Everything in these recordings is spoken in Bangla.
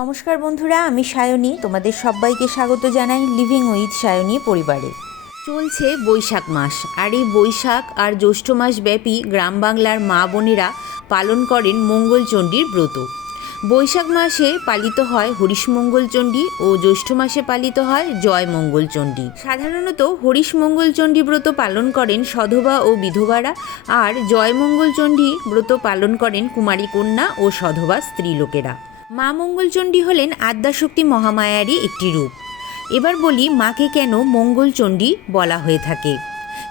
নমস্কার বন্ধুরা, আমি সায়নী। তোমাদের সবাইকে স্বাগত জানাই লিভিং উইথ সায়নী পরিবারে। চলছে বৈশাখ মাস, আর এই বৈশাখ আর জ্যৈষ্ঠ মাস ব্যাপী গ্রাম বাংলার মা বোনেরা পালন করেন মঙ্গলচণ্ডীর ব্রত। বৈশাখ মাসে পালিত হয় হরিশ মঙ্গলচণ্ডী ও জ্যৈষ্ঠ মাসে পালিত হয় জয় মঙ্গলচণ্ডী। সাধারণত হরিশ মঙ্গলচণ্ডী ব্রত পালন করেন সধবা ও বিধবারা, আর জয় মঙ্গলচণ্ডী ব্রত পালন করেন কুমারী কন্যা ও সধবা স্ত্রীলোকেরা। মা মঙ্গলচণ্ডী হলেন আদ্যাশক্তি মহামায়ারই একটি রূপ। এবার বলি মাকে কেন মঙ্গলচণ্ডী বলা হয়ে থাকে।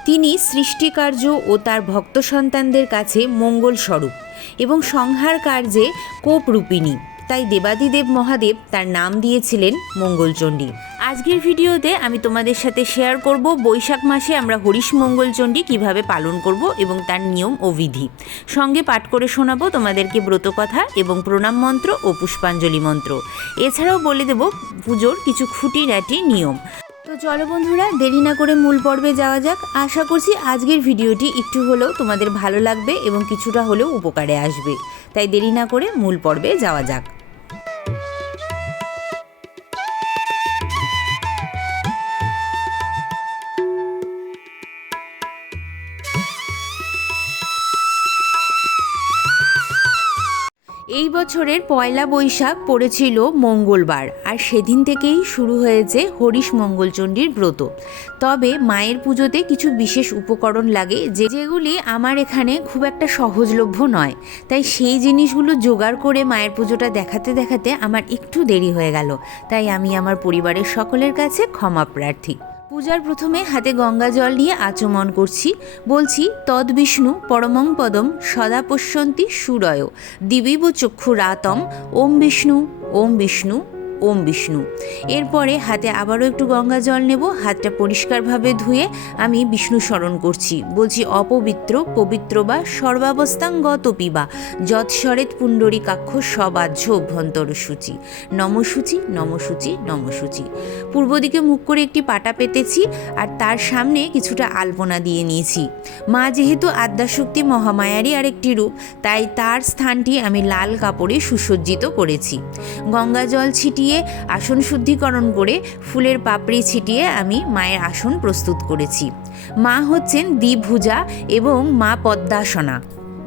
তিনি সৃষ্টিকার্য ও তার ভক্ত সন্তানদের কাছে মঙ্গল স্বরূপ এবং সংহার কার্যে কোপরূপিণী। তাই দেবাদিদেব মহাদেব তার নাম দিয়েছিলেন মঙ্গলচণ্ডী। আজকের ভিডিওতে আমি তোমাদের সাথে শেয়ার করব বৈশাখ মাসে আমরা হরিশ মঙ্গলচণ্ডী কীভাবে পালন করব এবং তার নিয়ম ও বিধি। সঙ্গে পাঠ করে শোনাবো তোমাদেরকে ব্রতকথা এবং প্রণাম মন্ত্র ও পুষ্পাঞ্জলি মন্ত্র। এছাড়াও বলে দেব পুজোর কিছু খুঁটিনাটি নিয়ম। তো চলো বন্ধুরা, দেরি না করে মূল পর্বে যাওয়া যাক। আশা করছি আজকের ভিডিওটি একটু হলেও তোমাদের ভালো লাগবে এবং কিছুটা হলেও উপকারে আসবে। তাই দেরি না করে মূল পর্বে যাওয়া যাক। বছরের পয়লা বৈশাখ পড়েছিল মঙ্গলবার আর সেদিন থেকেই শুরু হয়েছে হরিশ মঙ্গলচণ্ডীর ব্রত। তবে মায়ের পুজোতে কিছু বিশেষ উপকরণ লাগে যে যেগুলি আমার এখানে খুব একটা সহজলভ্য নয়। তাই সেই জিনিসগুলো জোগাড় করে মায়ের পুজোটা দেখাতে দেখাতে আমার একটু দেরি হয়ে গেল। তাই আমি আমার পরিবারের সকলের কাছে ক্ষমা প্রার্থী। পূজার প্রথমে হাতে গঙ্গা জল নিয়ে আচমন করছি। বলছি, তদ বিষ্ণু, পরমং পদম, সদা পশ্যন্তি সুরয়, দিবিব চক্ষু রাতম ওম বিষ্ণু ওম বিষ্ণু। ওম বিষ্ণু। এরপরে হাতে আবারও একটু গঙ্গা জল নেব, হাতটা পরিষ্কারভাবে ধুয়ে আমি বিষ্ণু স্মরণ করছি। বলছি, অপবিত্র, পবিত্র বা সর্বাবস্থাঙ্গত পিবা যৎসরেত পুণ্ডরীকাক্ষ সবাহ্য অভ্যন্তর সূচি। নমসূচি নমসূচি নমসূচি। পূর্ব দিকে মুখ করে একটি পাটা পেতেছি আর তার সামনে কিছুটা আলপনা দিয়ে নিয়েছি। মা যেহেতু আদ্যাশক্তি মহামায়ারই আরেকটি রূপ, তাই তার স্থানটি আমি লাল কাপড়ে সুসজ্জিত করেছি। গঙ্গা জল ছিটিয়ে আসন শুদ্ধিকরণ করে ফুলের পাপড়ি ছিটিয়ে আমি মায়ের আসন প্রস্তুত করেছি। মা হচ্ছেন দ্বিভুজা এবং মা পদ্মাসনা।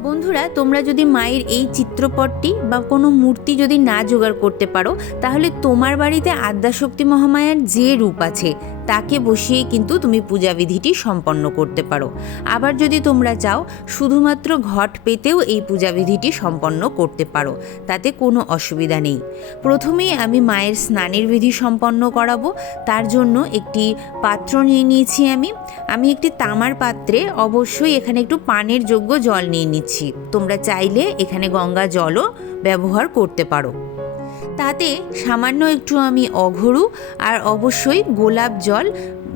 বন্ধুরা, তোমরা যদি মায়ের এই চিত্রপটটি বা কোনো মূর্তি যদি না জোগাড় করতে পারো, তাহলে তোমার বাড়িতে আদ্যাশক্তি মহামায়ার যে রূপ আছে তাকে বসিয়ে কিন্তু তুমি পূজাবিধিটি সম্পন্ন করতে পারো। আবার যদি তোমরা চাও, শুধুমাত্র ঘট পেতেও এই পূজাবিধিটি সম্পন্ন করতে পারো, তাতে কোনো অসুবিধা নেই। প্রথমেই আমি মায়ের স্নানের বিধি সম্পন্ন করাবো, তার জন্য একটি পাত্র নিয়ে নিয়েছি আমি। আমি একটি তামার পাত্রে অবশ্যই এখানে একটু পানের যোগ্য জল নিয়ে নিচ্ছি। তোমরা চাইলে এখানে গঙ্গা জলও ব্যবহার করতে পারো। তাতে সামান্য একটু আমি অঘরু আর অবশ্যই গোলাপ জল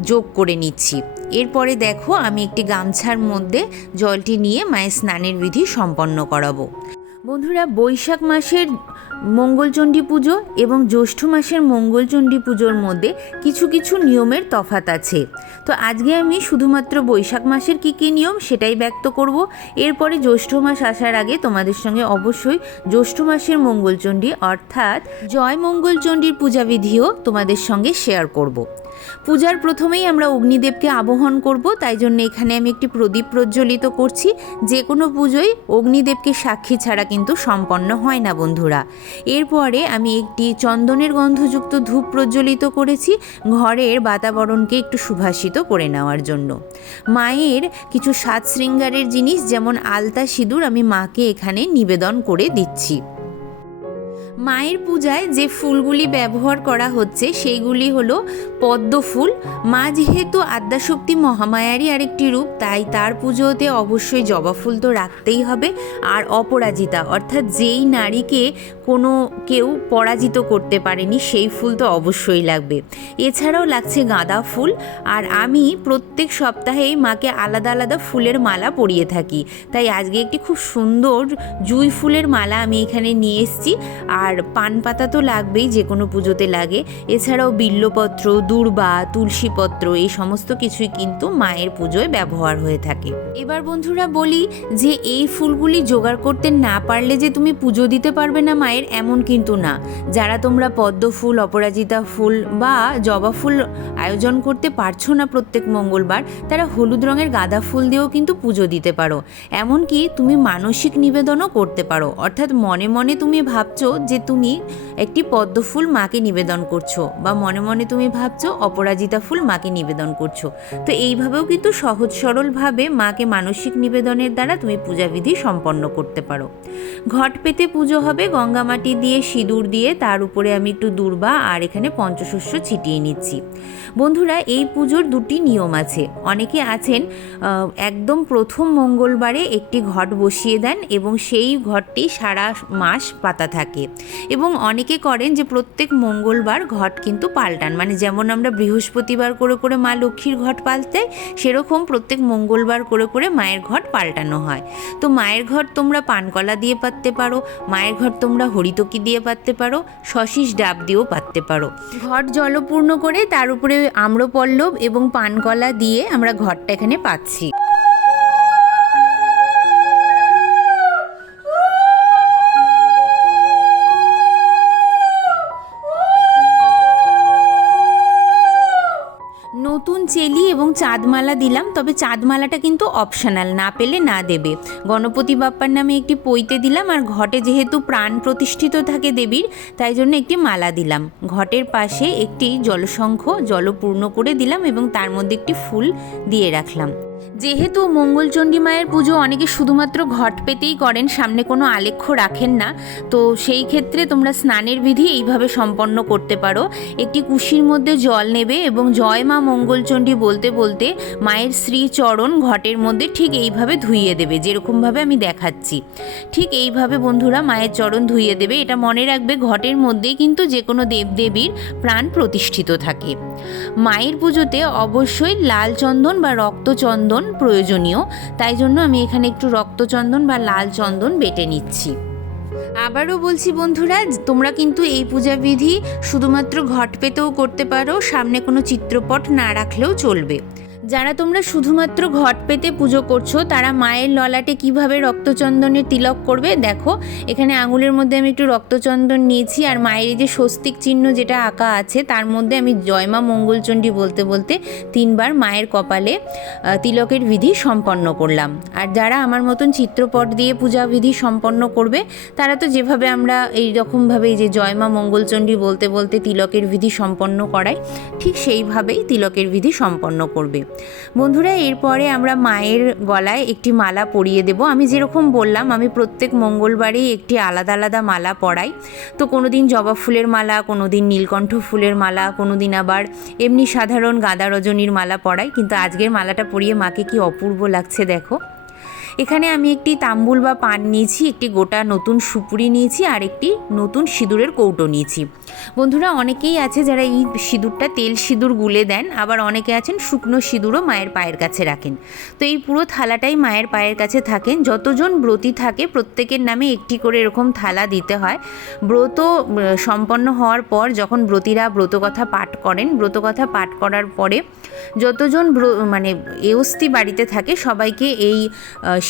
যোগ করে নিচ্ছি। এরপরে দেখো আমি একটি গামছার মধ্যে জলটি নিয়ে মায়ের স্নানের বিধি সম্পন্ন করাবো। বন্ধুরা বৈশাখ মাসের মঙ্গলচণ্ডী পুজো এবং জ্যৈষ্ঠ মাসের মঙ্গলচণ্ডী পুজোর মধ্যে কিছু কিছু নিয়মের তফাত আছে তো আজকে আমি শুধুমাত্র বৈশাখ মাসের কী কী নিয়ম সেটাই ব্যক্ত করব এরপরে জ্যৈষ্ঠ মাস আসার আগে তোমাদের সঙ্গে অবশ্যই জ্যৈষ্ঠ মাসের মঙ্গলচণ্ডী অর্থাৎ জয় মঙ্গলচণ্ডীর পূজাবিধিও তোমাদের সঙ্গে শেয়ার করব। পূজার প্রথমেই আমরা অগ্নিদেবকে আবহন করব, তাই জন্য এখানে আমি একটি প্রদীপ প্রজ্বলিত করছি। যে কোনো পুজোয় অগ্নিদেবকে সাক্ষী ছাড়া কিন্তু সম্পন্ন হয় না, বন্ধুরা। এরপরে আমি একটি চন্দনের গন্ধযুক্ত ধূপ প্রজ্বলিত করেছি, ঘরের বাতাবরণকে একটু সুভাষিত করে নেওয়ার জন্য। মায়ের কিছু সাত শৃঙ্গারের জিনিস, যেমন আলতা সিঁদুর, আমি মাকে এখানে নিবেদন করে দিচ্ছি। মায়ের পূজায় যে ফুলগুলি ব্যবহার করা হচ্ছে, সেইগুলি হলো পদ্ম ফুল। মা যেহেতু আদ্যাশক্তি মহামায়ারই আরেকটি রূপ, তাই তার পুজোতে অবশ্যই জবা ফুল তো রাখতেই হবে, আর অপরাজিতা, অর্থাৎ যেই নারীকে কোনো কেউ পরাজিত করতে পারেনি, সেই ফুল তো অবশ্যই লাগবে। এছাড়াও লাগছে গাঁদা ফুল, আর আমি প্রত্যেক সপ্তাহেই মাকে আলাদা আলাদা ফুলের মালা পরিয়ে থাকি। তাই আজকে একটি খুব সুন্দর জুই ফুলের মালা আমি এখানে নিয়ে এসেছি, আর আর পান পাতা তো লাগবেই, যে কোনো পুজোতে লাগে। এছাড়াও বিল্লপত্র, দূর্বা, তুলসীপত্র, এই সমস্ত কিছুই কিন্তু মায়ের পুজোয় ব্যবহার হয়ে থাকে। এবার বন্ধুরা বলি যে, এই ফুলগুলি জোগাড় করতে না পারলে যে তুমি পুজো দিতে পারবে না মায়ের, এমন কিন্তু না। যারা তোমরা পদ্ম ফুল, অপরাজিতা ফুল বা জবা ফুল আয়োজন করতে পারছ না প্রত্যেক মঙ্গলবার, তারা হলুদ রঙের গাঁদা ফুল দিয়েও কিন্তু পুজো দিতে পারো। এমনকি তুমি মানসিক নিবেদনও করতে পারো। অর্থাৎ মনে মনে তুমি ভাবছ যে তুমি একটি পদ্ম ফুল মাকে নিবেদন করছ বা মনে মনে তুমি ভাবছ অপরাজিতা ফুল মাকে নিবেদন করছ। তো এইভাবেও কিন্তু সহজ সরলভাবে মাকে মানসিক নিবেদনের দ্বারা তুমি পূজাবিধি সম্পন্ন করতে পারো। ঘট পেতে পুজো হবে, গঙ্গা মাটি দিয়ে সিঁদুর দিয়ে, তার উপরে আমি একটু দূর্বা আর এখানে পঞ্চশস্য ছিটিয়ে নিচ্ছি। বন্ধুরা, এই পুজোর দুটি নিয়ম আছে। অনেকে আছেন একদম প্রথম মঙ্গলবারে একটি ঘট বসিয়ে দেন এবং সেই ঘরটি সারা মাস পাতা থাকে। এবং অনেকে করেন যে প্রত্যেক মঙ্গলবার ঘট কিন্তু পাল্টান। মানে যেমন আমরা বৃহস্পতিবার করে করে মা লক্ষ্মীর ঘট পাল্টাই সেরকম প্রত্যেক মঙ্গলবার করে করে মায়ের ঘট পাল্টানো হয়। তো মায়ের ঘর তোমরা পানকলা দিয়ে পাততে পারো, মায়ের ঘর তোমরা হরিতকি দিয়ে পাততে পারো শশিস ডাব দিয়েও পাততে পারো। ঘট জলপূর্ণ করে তার উপরে আম্রপল্লব এবং পানকলা দিয়ে আমরা ঘরটা এখানে পাচ্ছি। চেলি এবং চাঁদমালা দিলাম, তবে চাঁদমালাটা কিন্তু অপশনাল না পেলে না দেবে। গণপতি বাপ্পার নামে একটি পৈতে দিলাম, আর ঘটে যেহেতু প্রাণ প্রতিষ্ঠিত থাকে দেবীর, তাই জন্য একটি মালা দিলাম। ঘটের পাশে একটি জলসংখ্য জলপূর্ণ করে দিলাম এবং তার মধ্যে একটি ফুল দিয়ে রাখলাম। যেহেতু মঙ্গলচণ্ডী মায়ের পুজো অনেকে শুধুমাত্র ঘট পেতেই করেন, সামনে কোনো আলেখ্য রাখেন না, তো সেই ক্ষেত্রে তোমরা স্নানের বিধি এইভাবে সম্পন্ন করতে পারো। একটি কুশির মধ্যে জল নেবে এবং জয় মা মঙ্গলচণ্ডী বলতে বলতে মায়ের শ্রী চরণ ঘটের মধ্যে ঠিক এইভাবে ধুইয়ে দেবে, যেরকমভাবে আমি দেখাচ্ছি। ঠিক এইভাবে বন্ধুরা মায়ের চরণ ধুইয়ে দেবে, এটা মনে রাখবে ঘটের মধ্যেই কিন্তু যে কোনো দেবদেবীর প্রাণ প্রতিষ্ঠিত থাকে। মায়ের পুজোতে অবশ্যই লাল চন্দন বা রক্তচন্দন প্রয়োজনীয়। তাই জন্য আমি এখানে একটু রক্তচন্দন বা লাল চন্দন বেটে নিচ্ছি। আবারও বলছি বন্ধুরা, তোমরা কিন্তু এই পূজা বিধি শুধুমাত্র ঘট পেতেও করতে পারো, সামনে কোনো চিত্রপট না রাখলেও চলবে। যারা তোমরা শুধুমাত্র ঘট পেতে পুজো করছ, তারা মায়ের ললাটে কীভাবে রক্তচন্দনের তিলক করবে, দেখো। এখানে আঙুলের মধ্যে আমি একটু রক্তচন্দন নিয়েছি, আর মায়ের এই যে স্বস্তিক চিহ্ন যেটা আঁকা আছে, তার মধ্যে আমি জয়মা মঙ্গলচণ্ডী বলতে বলতে তিনবার মায়ের কপালে তিলকের বিধি সম্পন্ন করলাম। আর যারা আমার মতন চিত্রপট দিয়ে পূজা বিধি সম্পন্ন করবে, তারা তো যেভাবে আমরা এই রকমভাবে যে জয়মা মঙ্গলচণ্ডী বলতে বলতে তিলকের বিধি সম্পন্ন করাই, ঠিক সেইভাবেই তিলকের বিধি সম্পন্ন করবে। বন্ধুরা, এরপরে আমরা মায়ের গলায় একটি মালা পরিয়ে দেব। আমি যেরকম বললাম, আমি প্রত্যেক মঙ্গলবারেই একটি আলাদা আলাদা মালা পরাই। তো কোনো দিন জবা ফুলের মালা কোনো দিন নীলকণ্ঠ ফুলের মালা কোনো দিন আবার এমনি সাধারণ গাঁদা রজনীর মালা পরাই। কিন্তু আজকের মালাটা পরিয়ে মাকে কি অপূর্ব লাগছে দেখো। এখানে আমি একটি তাম্বুল বা পান নিয়েছি, একটি গোটা নতুন সুপুরি নিয়েছি আর একটি নতুন সিঁদুরের কৌটো নিয়েছি। বন্ধুরা, অনেকেই আছে যারা এই সিঁদুরটা তেল সিঁদুর গুলে দেন, আবার অনেকে আছেন শুকনো সিঁদুরও মায়ের পায়ের কাছে রাখেন। তো এই পুরো থালাটাই মায়ের পায়ের কাছে থাকেন। যতজন ব্রতী থাকে, প্রত্যেকের নামে একটি করে এরকম থালা দিতে হয়। ব্রত সম্পন্ন হওয়ার পর যখন ব্রতীরা ব্রতকথা পাঠ করেন, ব্রতকথা পাঠ করার পরে যতজন মানে এওস্তি বাড়িতে থাকে, সবাইকে এই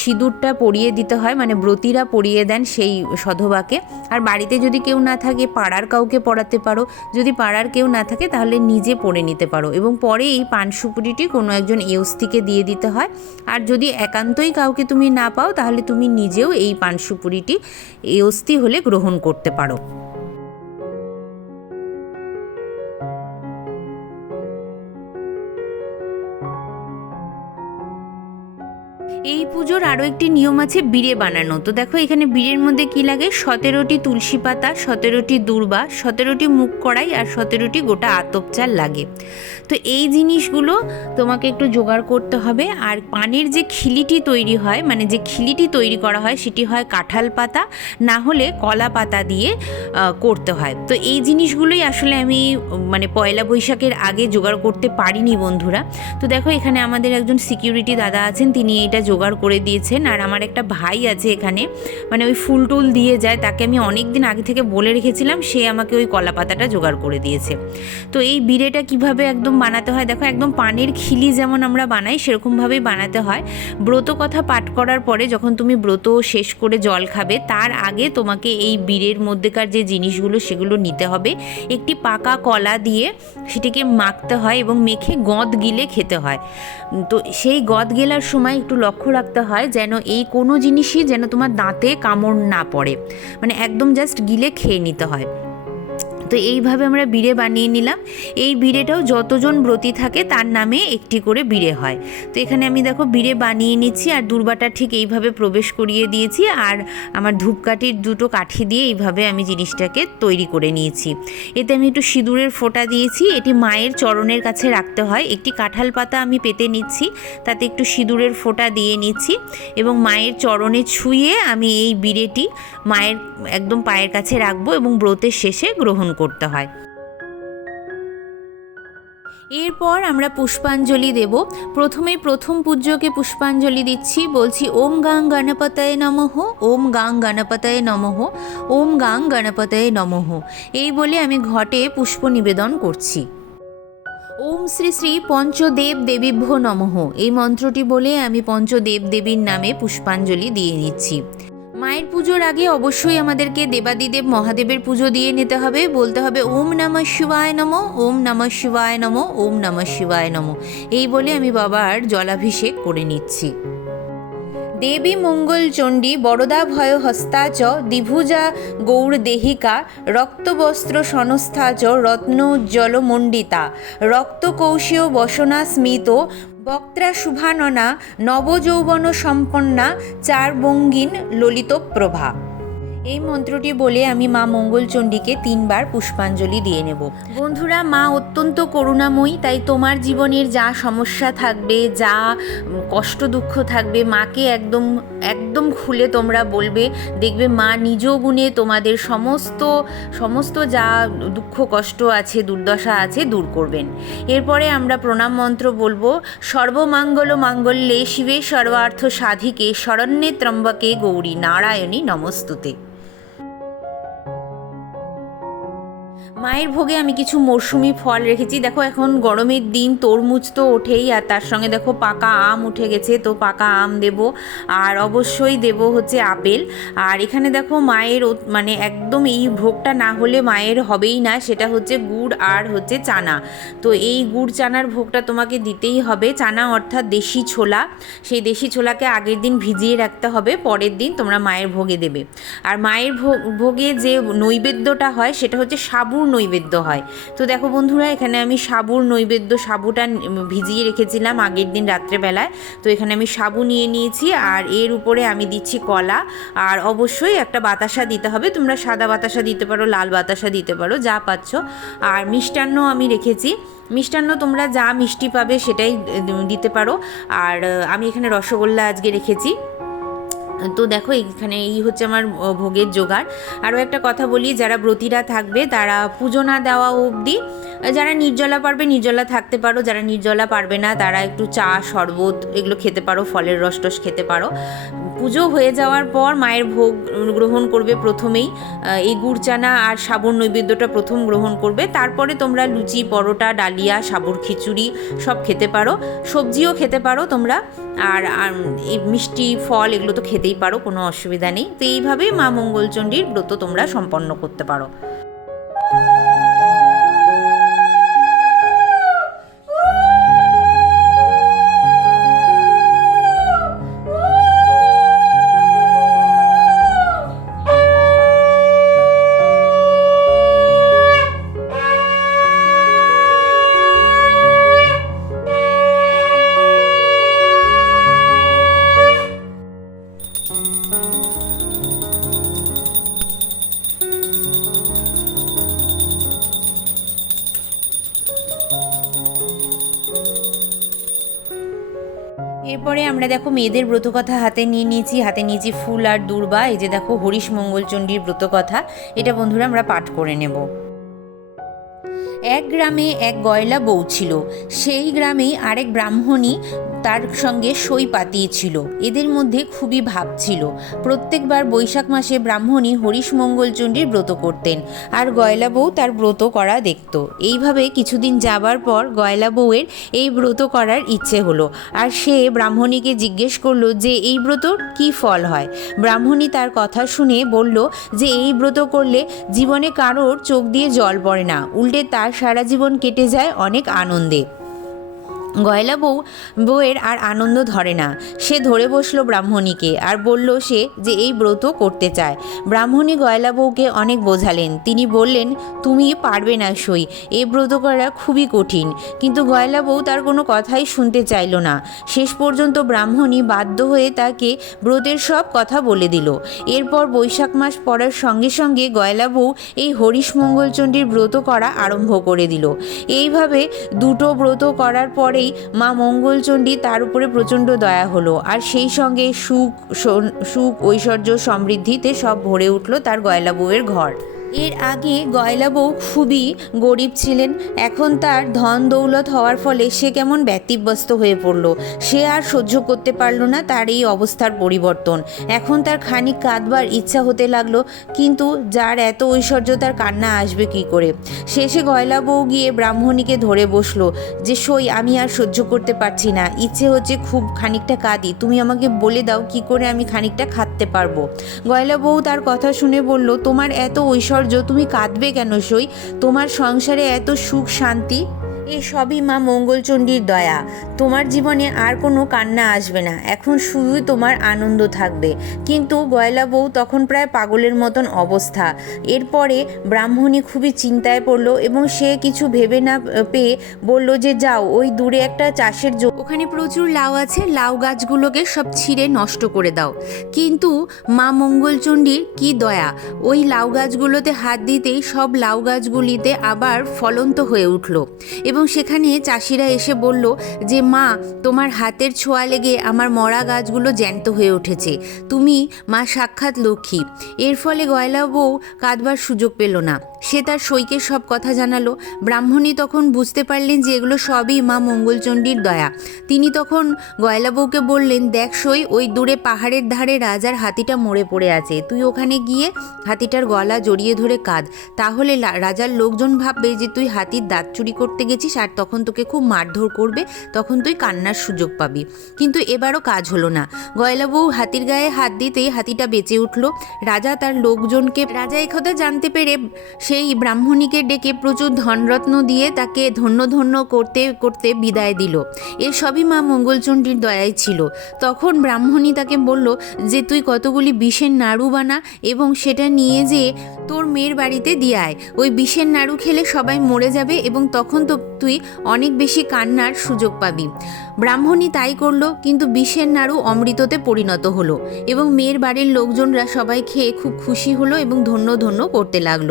সিঁদুরটা পরিয়ে দিতে হয় মানে ব্রতীরা পরিয়ে দেন সেই সধবাকে। আর বাড়িতে যদি কেউ না থাকে, পাড়ার কাউকে পড়াতে পারো। যদি পাড়ার কেউ না থাকে, তাহলে নিজে পড়ে নিতে পারো। এবং পরে এই পান সুপুরিটি কোনো একজন এওস্তিকে দিয়ে দিতে হয়। আর যদি একান্তই কাউকে তুমি না পাও, তাহলে তুমি নিজেও এই পান সুপুরিটি এওস্তি হলে গ্রহণ করতে পারো। এই পুজোর আরও একটি নিয়ম আছে বিড়ে বানানো। তো দেখো এখানে বিড়ের মধ্যে কি লাগে? সতেরোটি তুলসী পাতা, সতেরোটি দূর্বা, সতেরোটি মুখ কড়াই আর সতেরোটি গোটা আতপ চাল লাগে। তো এই জিনিসগুলো তোমাকে একটু জোগাড় করতে হবে। আর পানের যে খিলিটি তৈরি হয় মানে যে খিলিটি তৈরি করা হয়, সেটি হয় কাঁঠাল পাতা, না হলে কলা পাতা দিয়ে করতে হয়। তো এই জিনিসগুলোই আসলে আমি মানে পয়লা বৈশাখের আগে জোগাড় করতে পারিনি বন্ধুরা। তো দেখো এখানে আমাদের একজন সিকিউরিটি দাদা আছেন, তিনি এটা জোগাড় করে দিয়েছেন আর আমার একটা ভাই আছে এখানে মানে ওই ফুল টুল দিয়ে যায়, তাকে আমি অনেক দিন আগে থেকে বলে রেখেছিলাম, সে আমাকে ওই কলা পাতাটা জোগাড় করে দিয়েছে। তো এই বিড়েটা কীভাবে একদম বানাতে হয়, দেখো একদম পানের খিলি যেমন আমরা বানাই, সেরকমভাবেই বানাতে হয়। ব্রত কথা পাঠ করার পরে যখন তুমি ব্রত শেষ করে জল খাবে, তার আগে তোমাকে এই বীরের মধ্যেকার যে জিনিসগুলো, সেগুলো নিতে হবে। একটি পাকা কলা দিয়ে সেটিকে মাখতে হয় এবং মেখে গঁদ গিলে খেতে হয়। তো সেই গঁদ গেলার সময় একটু লক্ষ্য রাখতে হয় যেন এই কোনো জিনিসই যেন তোমার দাঁতে কামড় না পড়ে। মানে একদম জাস্ট গিলে খেয়ে নিতে হয়। তো এইভাবে আমরা বিড়ে বানিয়ে নিলাম। এই বিড়েটাও যতজন ব্রতী থাকে তার নামে একটি করে বিড়ে হয়। তো এখানে আমি দেখো বিড়ে বানিয়ে নিচ্ছি আর দুর্বাটা ঠিক এইভাবে প্রবেশ করিয়ে দিয়েছি আর আমার ধূপকাঠির দুটো কাঠি দিয়ে এইভাবে আমি জিনিসটাকে তৈরি করে নিয়েছি। এতে আমি একটু সিঁদুরের ফোঁটা দিয়েছি। এটি মায়ের চরণের কাছে রাখতে হয়। একটি কাঁঠাল পাতা আমি পেতে নিচ্ছি। তাতে একটু সিঁদুরের ফোঁটা দিয়ে নিচ্ছি এবং মায়ের চরণে ছুঁয়ে আমি এই বিড়েটি মায়ের একদম পায়ের কাছে রাখব এবং ব্রতের শেষে গ্রহণ করতে হয়। এরপর আমরা পুষ্পাঞ্জলি দেব। প্রথমে প্রথম পূজ্যকে পুষ্পাঞ্জলি দিচ্ছি। বলছি, ওম গাং গণপতায় নমঃ, ওম গাং গণপতায় নমঃ, ওম গাং গণপতায় নমঃ। এই বলে আমি ঘটে পুষ্প নিবেদন করছি। ওম শ্রী শ্রী পঞ্চদেব দেবীভ্য নমঃ। এই মন্ত্রটি বলে আমি পঞ্চদেব দেবীর নামে পুষ্পাঞ্জলি দিয়ে নিচ্ছি। মায়ের পুজোর আগে অবশ্যই আমাদেরকে দেবাদিদেব মহাদেবের পুজো দিয়ে নিতে হবে। বলতে হবে, ওম নমঃ শিবায় নম, ওম নমঃ শিবায় নম, ওম নমঃ শিবায় নম। এই বলে আমি বাবার জলাভিষেক করে নিচ্ছি। দেবী মঙ্গল চণ্ডী বরদা ভয় হস্তা চ, দ্বিভুজা গৌর দেহিকা, রক্তবস্ত্র সনস্থা চ রত্নোজ্জ্বল মণ্ডিতা। রক্তকৌশীয় বসনা স্মিত, বক্ত্রা শুভাননা, নবযৌবন সম্পন্না, চার বঙ্গিন ললিত প্রভা। এই মন্ত্রটি বলে আমি মা মঙ্গলচণ্ডীকে তিনবার পুষ্পাঞ্জলি দিয়ে নেব। বন্ধুরা, মা অত্যন্ত করুণাময়ী, তাই তোমার জীবনের যা সমস্যা থাকবে, যা কষ্ট দুঃখ থাকবে, মাকে একদম একদম খুলে তোমরা বলবে, দেখবে মা নিজ গুণে তোমাদের সমস্ত সমস্ত যা দুঃখ, কষ্ট আছে, দুর্দশা আছে, দূর করবেন। এরপরে আমরা প্রণাম মন্ত্র বলব, সর্বমাঙ্গল মাঙ্গল্যে শিবে সর্বার্থ সাধিকে, শরণ্যে ত্রম্বকে গৌরী নারায়ণী নমস্তুতে। মায়ের ভোগে আমি কিছু মরশুমি ফল রেখেছি। দেখো, এখন গরমের দিন, তরমুজ তো ওঠেই, আর তার সঙ্গে দেখো পাকা আম উঠে গেছে, তো পাকা আম দেব। আর অবশ্যই দেব হচ্ছে আপেল। আর এখানে দেখো মায়ের মানে একদম এই ভোগটা না হলে মায়ের হবেই না, সেটা হচ্ছে গুড় আর হচ্ছে চানা। তো এই গুড় চানার ভোগটা তোমাকে দিতেই হবে। চানা অর্থাৎ দেশি ছোলা। সেই দেশি ছোলাকে আগের দিন ভিজিয়ে রাখতে হবে, পরের দিন তোমরা মায়ের ভোগে দেবে। আর মায়ের ভোগে যে নৈবেদ্যটা হয়, সেটা হচ্ছে সাবুর নৈবেদ্য হয়। তো দেখো বন্ধুরা, এখানে আমি সাবুর নৈবেদ্য, সাবুটা ভিজিয়ে রেখেছিলাম আগের দিন রাত্রেবেলায়। তো এখানে আমি সাবু নিয়ে নিয়েছি আর এর উপরে আমি দিচ্ছি কলা। আর অবশ্যই একটা বাতাসা দিতে হবে। তোমরা সাদা বাতাসা দিতে পারো, লাল বাতাসা দিতে পারো, যা পাচ্ছ। আর মিষ্টান্ন আমি রেখেছি। মিষ্টান্ন তোমরা যা মিষ্টি পাবে সেটাই দিতে পারো। আর আমি এখানে রসগোল্লা আজকে রেখেছি। তো দেখো, এখানে এই হচ্ছে আমার ভোগের জোগাড়। আরও একটা কথা বলি, যারা ব্রতীরা থাকবে, তারা পুজো না দেওয়া অবধি, যারা নির্জলা পারবে, নির্জলা থাকতে পারো। যারা নির্জলা পারবে না, তারা একটু চা, শরবত এগুলো খেতে পারো, ফলের রস টস খেতে পারো। পুজো হয়ে যাওয়ার পর মায়ের ভোগ গ্রহণ করবে প্রথমেই এই গুড় চানা আর সাবুর নৈবেদ্যটা প্রথম গ্রহণ করবে। তারপরে তোমরা লুচি, পরোটা, ডালিয়া, সাবুর খিচুড়ি সব খেতে পারো। সবজিও খেতে পারো তোমরা। আর মিষ্টি ফল এগুলো তো খেতেই পারো কোনো অসুবিধা নেই। তো এইভাবেই মা মঙ্গলচণ্ডীর ব্রত তোমরা সম্পন্ন করতে পারো। দেখো মেয়েদের ব্রতকথা হাতে নিয়ে নিয়েছি, হাতে নিয়েছি ফুল আর দুর্বা। এই যে দেখো হরিশ মঙ্গলচণ্ডীর ব্রতকথা। এটা বন্ধুরা আমরা পাঠ করে নেব। এক গ্রামে এক গয়লা বউ ছিল। সেই গ্রামেই আরেক ব্রাহ্মণী তার সঙ্গে সই পাতিয়েছিল। এদের মধ্যে খুবই ভাব ছিল। প্রত্যেকবার বৈশাখ মাসে ব্রাহ্মণী হরিশ মঙ্গলচণ্ডীর ব্রত করতেন আর গয়লা বউ তার ব্রত করা দেখত। এইভাবে কিছুদিন যাবার পর গয়লা বউয়ের এই ব্রত করার ইচ্ছে হলো। আর সে ব্রাহ্মণীকে জিজ্ঞেস করল যে, এই ব্রত কি ফল হয়? ব্রাহ্মণী তার কথা শুনে বলল যে, এই ব্রত করলে জীবনে কারোর চোখ দিয়ে জল পড়ে না। উল্টে তার সারা জীবন কেটে যায় অনেক আনন্দে। গয়লা বউ বউয়ের আর আনন্দ ধরে না। সে ধরে বসল ব্রাহ্মণীকে আর বলল সে যে এই ব্রত করতে চায়। ব্রাহ্মণী গয়লা বউকে অনেক বোঝালেন। তিনি বললেন, তুমি পারবে না সই, এই ব্রত করা খুবই কঠিন। কিন্তু গয়লা বউ তার কোনো কথাই শুনতে চাইল না। শেষ পর্যন্ত ব্রাহ্মণী বাধ্য হয়ে তাকে ব্রতের সব কথা বলে দিল। এরপর বৈশাখ মাস পড়ার সঙ্গে সঙ্গে গয়লা বউ এই হরিশ মঙ্গলচণ্ডীর ব্রত করা আরম্ভ করে দিল। এইভাবে দুটো ব্রত করার পরেই মা মঙ্গলচণ্ডী তার উপরে প্রচণ্ড দয়া হলো। আর সেই সঙ্গে সুখ সুখ, ঐশ্বর্য সমৃদ্ধিতে সব ভরে উঠল তার গয়লা বউয়ের ঘর। এর আগে গয়লা বউ খুবই গরিব ছিলেন, এখন তার ধন দৌলত হওয়ার ফলে সে কেমন ব্যতিব্যস্ত হয়ে পড়ল। সে আর সহ্য করতে পারল না তার এই অবস্থার পরিবর্তন। এখন তার খানিক কাঁদবার ইচ্ছা হতে লাগল, কিন্তু যার এত ঐশ্বর্য তার কান্না আসবে কি করে? শেষে গয়লা বউ গিয়ে ব্রাহ্মণীকে ধরে বসল, যে, সই, আমি আর সহ্য করতে পারছি না। ইচ্ছে হচ্ছে খুব খানিকটা কাঁদি, তুমি আমাকে বলে দাও কি করে আমি খানিকটা খাটতে পারব? গয়লা বউ তার কথা শুনে বলল, তোমার এত ঐশ্বর্য তুমি কাঁদবে কেন সই? তোমার সংসারে এত সুখ শান্তি? এ সবই মা মঙ্গলচণ্ডীর দয়া। তোমার জীবনে আর কোনো কান্না আসবে না। এখন শুধুই তোমার আনন্দ থাকবে। কিন্তু গয়লা বউ তখন প্রায় পাগলের মতন অবস্থা। এরপরে ব্রাহ্মণী খুবই চিন্তায় পড়ল এবং সে কিছু ভেবে না পেয়ে বলল যে, যাও, ওই দূরে একটা চাষের ওখানে প্রচুর লাউ আছে। লাউ গাছগুলোকে সব ছিঁড়ে নষ্ট করে দাও। কিন্তু মা মঙ্গলচণ্ডীর কি দয়া। ওই লাউ গাছগুলোতে হাত দিতেই সব লাউ গাছগুলিতে আবার ফলন্ত হয়ে উঠল। এবং সেখানে চাষিরা এসে বলল যে, মা, তোমার হাতের ছোঁয়া লেগে আমার মরা গাছগুলো জ্যান্ত হয়ে উঠেছে। তুমি মা সাক্ষাৎ লক্ষ্মী। এর ফলে গয়লা বউ কাঁদবার সুযোগ পেল না। সে তার সইকে সব কথা জানালো। ব্রাহ্মণী তখন বুঝতে পারলেন যে এগুলো সবই মা মঙ্গলচণ্ডীর দয়া। তিনি তখন গয়লা বউকে বললেন, দেখ সই, ওই দূরে পাহাড়ের ধারে রাজার হাতিটা মরে পড়ে আছে। তুই ওখানে গিয়ে হাতিটার গলা জড়িয়ে ধরে কাঁদ। তাহলে রাজার লোকজন ভাববে যে তুই হাতির দাঁত চুরি করতে গেছিস আর তখন তোকে খুব মারধর করবে, তখন তুই কান্নার সুযোগ পাবি। কিন্তু এবারও কাজ হলো না। গয়লা বউ হাতির গায়ে হাত দিতেই হাতিটা বেঁচে উঠল। রাজা তার লোকজনকে, রাজা এই কথা জানতে পেরে সেই ব্রাহ্মণীকে ডেকে প্রচুর ধনরত্ন দিয়ে তাকে ধন্য ধন্য করতে করতে বিদায় দিল। এ সবই মা মঙ্গলচণ্ডীর দয়াই ছিল। তখন ব্রাহ্মণী তাকে বলল যে, তুই কতগুলি বিষের নাড়ু বানা এবং সেটা নিয়ে যেয়ে তোর মেয়ের বাড়িতে দিয়ে আয়। ওই বিষের নাড়ু খেলে সবাই মরে যাবে এবং তখন তো তুই অনেক বেশি কান্নার সুযোগ পাবি। ব্রাহ্মণী তাই করল, কিন্তু বিষের নাড়ু অমৃততে পরিণত হলো এবং মেয়ের বাড়ির লোকজনরা সবাই খেয়ে খুব খুশি হলো এবং ধন্য ধন্য করতে লাগল।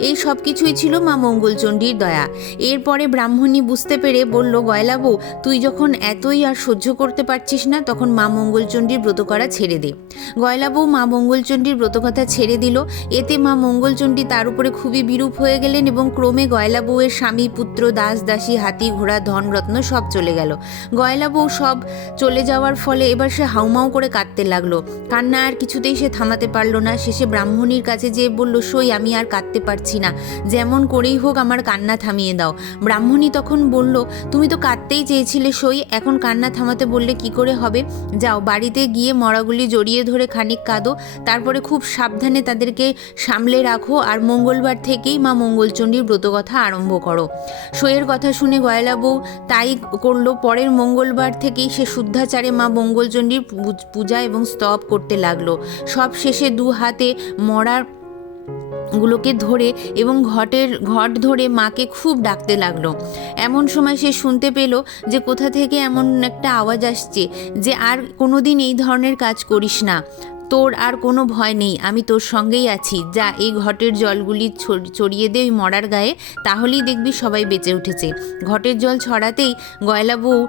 এই সব কিছুই ছিল মা মঙ্গলচণ্ডীর দয়া। এরপরে ব্রাহ্মণী বুঝতে পেরে বলল, গয়লাবু, তুই যখন এতই আর সহ্য করতে পারছিস না, তখন মা মঙ্গলচণ্ডীর ব্রত করা ছেড়ে দে। গয়লাবু মা মঙ্গলচণ্ডীর ব্রতকথা ছেড়ে দিল। এতে মা মঙ্গলচণ্ডী তার উপরে খুবই বিরূপ হয়ে গেলেন এবং ক্রমে গয়লা বউয়ের স্বামী, পুত্র, দাস, দাসী, হাতি, ঘোড়া ধনরত্ন সব চলে গেল। গয়লা বউ সব চলে যাওয়ার ফলে এবার সে হাউমাউ করে কাঁদতে লাগল। কান্না আর কিছুতেই সে থামাতে পারল না। শেষে ব্রাহ্মণীর কাছে যেয়ে বলল, সই, আমি আর কাঁদতে পারছি না। যেমন করেই হোক আমার কান্না থামিয়ে দাও। ব্রাহ্মণী তখন বলল, তুমি তো কাঁদতেই চেয়েছিলে, সই। এখন কান্না থামাতে বললে কি করে হবে? যাও, বাড়িতে গিয়ে মরাগুলি জড়িয়ে ধরে খানিক কাঁদো। তারপরে খুব সাবধানে তাদেরকে সামলে রাখো আর মঙ্গলবার থেকেই মা মঙ্গলচণ্ডীর ব্রতকথা আরম্ভ করো। সইয়ের কথা শুনে গয়লা বউ তাই করল। পরের মঙ্গলবার থেকেই সে শুদ্ধাচারে মা মঙ্গলচণ্ডীর পূজ- পূজা এবং স্তব করতে লাগল। সব শেষে দু হাতে মরার গুলোকে ধরে এবং ঘটের, ঘট ধরে মাকে খুব ডাকতে লাগল। এমন সময় সে শুনতে পেল যে কোথা থেকে এমন একটা আওয়াজ আসছে যে আর কোনোদিন এই ধরনের কাজ করিস না। তোর আর কোনো ভয় নেই, আমি তোর সঙ্গেই আছি। যা এই ঘটের জলগুলি ছড়- ছড়িয়ে দে ওই মরার গায়ে, তাহলেই দেখবি সবাই বেঁচে উঠেছে। ঘটের জল ছড়াতেই গয়লা বউ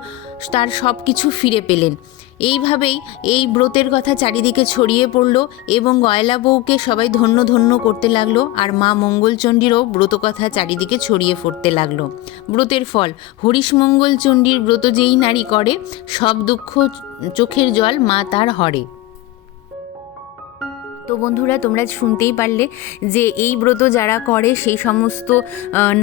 তার সব কিছু ফিরে পেলেন। এইভাবেই এই ব্রতের কথা চারিদিকে ছড়িয়ে পড়ল এবং গয়লা বউকে সবাই ধন্য ধন্য করতে লাগল আর মা মঙ্গলচণ্ডীরও ব্রত কথা চারিদিকে ছড়িয়ে পড়তে লাগল। ব্রতের ফল, হরিশ মঙ্গলচণ্ডীর ব্রত যেই নারী করে, সব দুঃখ চোখের জল মা তার হরে। তো বন্ধুরা, তোমরা শুনতেই পারলে যে এই ব্রত যারা করে, সেই সমস্ত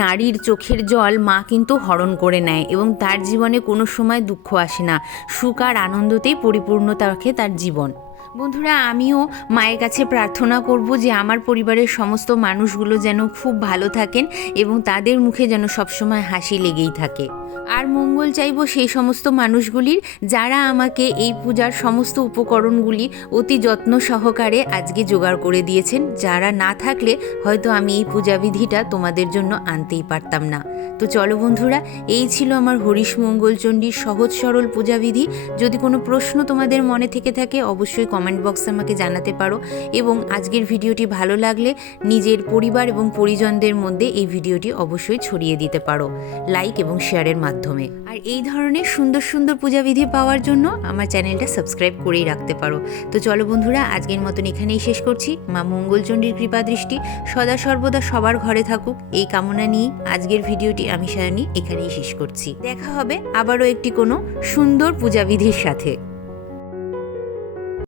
নারীর চোখের জল মা কিন্তু হরণ করে নেয় এবং তার জীবনে কোনো সময় দুঃখ আসে না। সুখ আর আনন্দতেই পরিপূর্ণতা রাখে তার জীবন। বন্ধুরা, আমিও মায়ের কাছে প্রার্থনা করব যে আমার পরিবারের সমস্ত মানুষগুলো যেন খুব ভালো থাকেন এবং তাদের মুখে যেন সবসময় হাসি লেগেই থাকে। আর মঙ্গল চাইব সেই সমস্ত মানুষগুলির যারা আমাকে এই পূজার সমস্ত উপকরণগুলি অতি যত্ন সহকারে আজকে জোগাড় করে দিয়েছেন। যারা না থাকলে হয়তো আমি এই পূজাবিধিটা তোমাদের জন্য আনতেই পারতাম না। তো চলো বন্ধুরা, এই ছিল আমার হরিশ মঙ্গলচণ্ডীর সহজ সরল পূজাবিধি। যদি কোনো প্রশ্ন তোমাদের মনে থেকে থাকে, অবশ্যই কমেন্ট বক্সে আমাকে জানাতে পারো এবং আজকের ভিডিওটি ভালো লাগলে নিজের পরিবার এবং পরিজনদের মধ্যে এই ভিডিওটি অবশ্যই ছড়িয়ে দিতে পারো লাইক এবং শেয়ারের মাধ্যমে। আর এই ধরনের সুন্দর সুন্দর পূজাবিধি পাওয়ার জন্য আমার চ্যানেলটা সাবস্ক্রাইব করেই রাখতে পারো। তো চলো বন্ধুরা, আজকের মতন এখানেই শেষ করছি। মা মঙ্গলচণ্ডীর কৃপা দৃষ্টি সদা সর্বদা সবার ঘরে থাকুক। এই কামনা নিয়ে আজকের ভিডিওটি আমি সায়নী এখানেই শেষ করছি। দেখা হবে আবারও একটি কোনো সুন্দর পূজাবিধির সাথে।